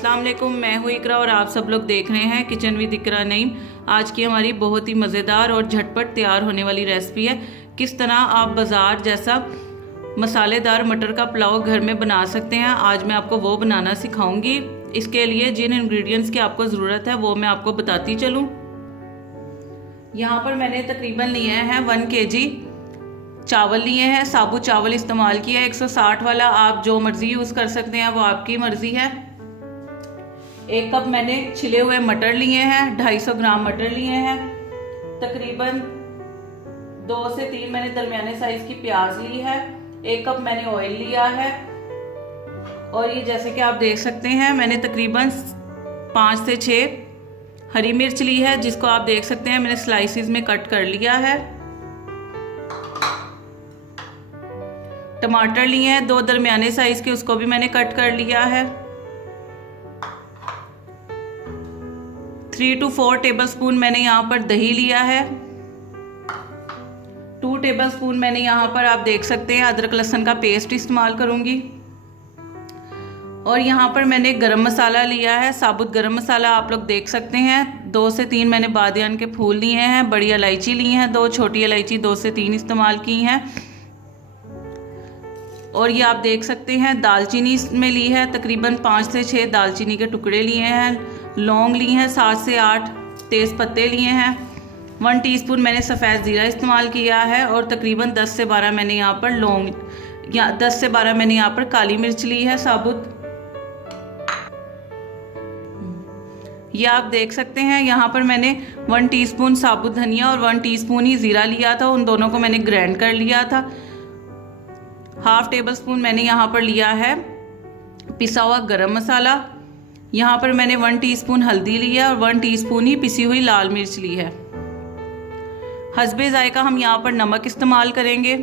अस्सलाम वालेकुम, मैं हूँ इकरा और आप सब लोग देख रहे हैं किचन विद इकरा नईम। आज की हमारी बहुत ही मज़ेदार और झटपट तैयार होने वाली रेसिपी है। किस तरह आप बाज़ार जैसा मसालेदार मटर का पुलाव घर में बना सकते हैं, आज मैं आपको वो बनाना सिखाऊंगी। इसके लिए जिन इंग्रेडिएंट्स की आपको ज़रूरत है वो मैं आपको बताती चलूँ। यहाँ पर मैंने तकरीबन लिए हैं 1 kg चावल लिए हैं, साबुत चावल इस्तेमाल किया है। 160 वाला आप जो मर्जी यूज़ कर सकते हैं, वो आपकी मर्जी है। 1 कप मैंने छिले हुए मटर लिए हैं, 250 ग्राम मटर लिए हैं। तकरीबन 2 से 3 मैंने दरमियाने साइज की प्याज ली है। 1 कप मैंने ऑयल लिया है। और ये जैसे कि आप देख सकते हैं मैंने तकरीबन 5 से 6 हरी मिर्च ली है, जिसको आप देख सकते हैं मैंने स्लाइसिस में कट कर लिया है। टमाटर लिए हैं 2 दरमियाने साइज के, उसको भी मैंने कट कर लिया है। 3 to 4 टेबलस्पून मैंने यहाँ पर दही लिया है। 2 टेबलस्पून मैंने यहाँ पर आप देख सकते हैं अदरक लहसुन का पेस्ट इस्तेमाल करूँगी। और यहाँ पर मैंने गरम मसाला लिया है, साबुत गरम मसाला आप लोग देख सकते हैं। 2 से 3 मैंने बादियान के फूल लिए हैं। बड़ी इलायची ली हैं 2, छोटी इलायची 2 से 3 इस्तेमाल की हैं। और ये आप देख सकते हैं दालचीनी में ली है, तकरीबन 5 से 6 दालचीनी के टुकड़े लिए हैं। लौंग ली हैं 7 से 8, तेज़ पत्ते लिए हैं। 1 टीस्पून मैंने सफ़ेद ज़ीरा इस्तेमाल किया है। और तकरीबन 10 से 12 मैंने यहाँ पर लौंग या 10 से 12 मैंने यहाँ पर काली मिर्च ली है साबुत। ये आप देख सकते हैं यहाँ पर मैंने 1 टीस्पून साबुत धनिया और 1 टीस्पून ही ज़ीरा लिया था, उन दोनों को मैंने ग्राइंड कर लिया था। 1/2 टेबलस्पून मैंने यहाँ पर लिया है पिसा हुआ गरम मसाला। यहाँ पर मैंने 1 टीस्पून हल्दी लिया और 1 टीस्पून ही पिसी हुई लाल मिर्च ली है। हस्बे जायका हम यहाँ पर नमक इस्तेमाल करेंगे।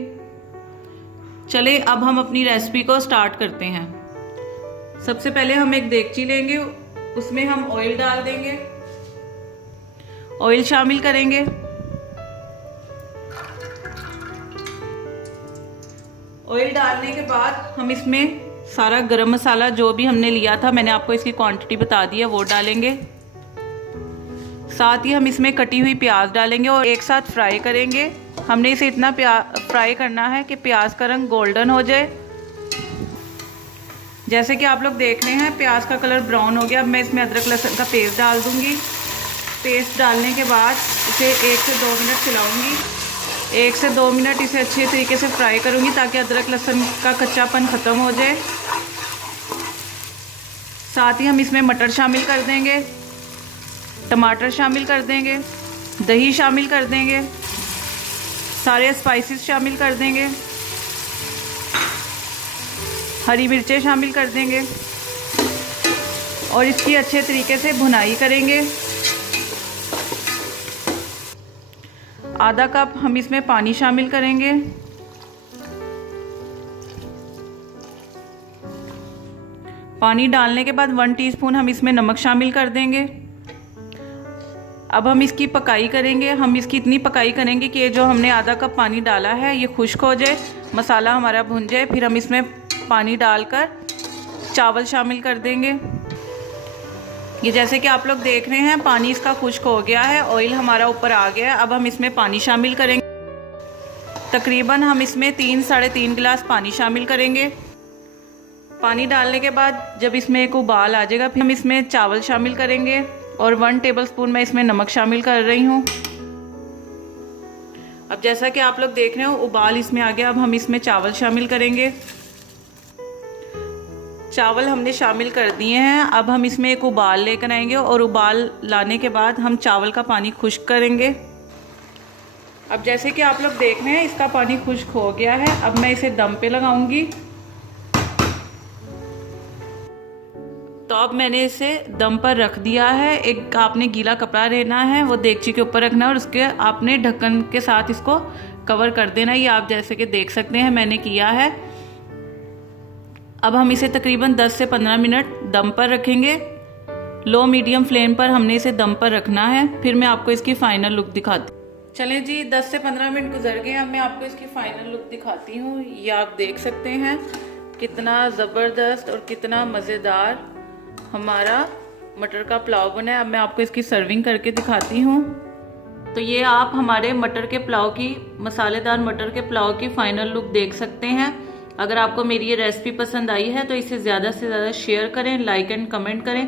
चले अब हम अपनी रेसिपी को स्टार्ट करते हैं। सबसे पहले हम एक देगची लेंगे, उसमें हम ऑयल डाल देंगे। ऑयल शामिल करेंगे। ऑयल डालने के बाद हम इसमें सारा गरम मसाला जो भी हमने लिया था, मैंने आपको इसकी क्वांटिटी बता दी है, वो डालेंगे। साथ ही हम इसमें कटी हुई प्याज डालेंगे और एक साथ फ्राई करेंगे। हमने इसे इतना फ्राई करना है कि प्याज का रंग गोल्डन हो जाए। जैसे कि आप लोग देख रहे हैं प्याज का कलर ब्राउन हो गया। अब मैं इसमें अदरक लहसुन का पेस्ट डाल दूंगी। पेस्ट डालने के बाद इसे 1 से 2 मिनट चलाऊंगी। 1 से 2 मिनट इसे अच्छे तरीके से फ्राई करूंगी ताकि अदरक लहसुन का कच्चापन ख़त्म हो जाए। साथ ही हम इसमें मटर शामिल कर देंगे, टमाटर शामिल कर देंगे, दही शामिल कर देंगे, सारे स्पाइसेस शामिल कर देंगे, हरी मिर्चें शामिल कर देंगे और इसकी अच्छे तरीके से भुनाई करेंगे। आधा कप हम इसमें पानी शामिल करेंगे। पानी डालने के बाद 1 टीस्पून हम इसमें नमक शामिल कर देंगे। अब हम इसकी पकाई करेंगे। हम इसकी इतनी पकाई करेंगे कि ये जो हमने आधा कप पानी डाला है ये खुश्क हो जाए, मसाला हमारा भुन जाए। फिर हम इसमें पानी डालकर चावल शामिल कर देंगे। ये जैसे कि आप लोग देख रहे हैं पानी इसका खुश्क हो गया है, ऑयल हमारा ऊपर आ गया है। अब हम इसमें पानी शामिल करेंगे। तकरीबन हम इसमें 3 साढ़े 3 गिलास पानी शामिल करेंगे। पानी डालने के बाद जब इसमें एक उबाल आ जाएगा फिर हम इसमें चावल शामिल करेंगे और 1 टेबलस्पून मैं इसमें नमक शामिल कर रही हूँ। अब जैसा कि आप लोग देख रहे हो उबाल इसमें आ गया। अब हम इसमें चावल शामिल करेंगे। चावल हमने शामिल कर दिए हैं। अब हम इसमें एक उबाल लेकर आएंगे और उबाल लाने के बाद हम चावल का पानी खुश्क करेंगे। अब जैसे कि आप लोग देख रहे हैं इसका पानी खुश्क हो गया है। अब मैं इसे दम पे लगाऊंगी। तो अब मैंने इसे दम पर रख दिया है। एक आपने गीला कपड़ा लेना है, वो देगची के ऊपर रखना है और उसके आपने ढक्कन के साथ इसको कवर कर देना। ये आप जैसे कि देख सकते हैं मैंने किया है। अब हम इसे तकरीबन 10 से 15 मिनट दम पर रखेंगे। लो मीडियम फ्लेम पर हमने इसे दम पर रखना है। फिर मैं आपको इसकी फ़ाइनल लुक दिखाती हूँ। चलें जी, 10 से 15 मिनट गुजर गए। अब मैं आपको इसकी फ़ाइनल लुक दिखाती हूँ। ये आप देख सकते हैं कितना ज़बरदस्त और कितना मज़ेदार हमारा मटर का पुलाव बना है। अब मैं आपको इसकी सर्विंग करके दिखाती हूँ। तो ये आप हमारे मटर के पुलाव की, मसालेदार मटर के पुलाव की फाइनल लुक देख सकते हैं। अगर आपको मेरी ये रेसिपी पसंद आई है तो इसे ज़्यादा से ज़्यादा शेयर करें, लाइक एंड कमेंट करें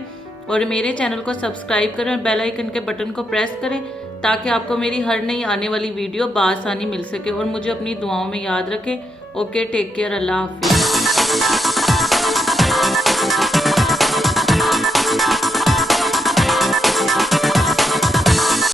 और मेरे चैनल को सब्सक्राइब करें और बेल आइकन के बटन को प्रेस करें ताकि आपको मेरी हर नई आने वाली वीडियो बआसानी मिल सके। और मुझे अपनी दुआओं में याद रखें। ओके, टेक केयर, अल्लाह हाफिज़।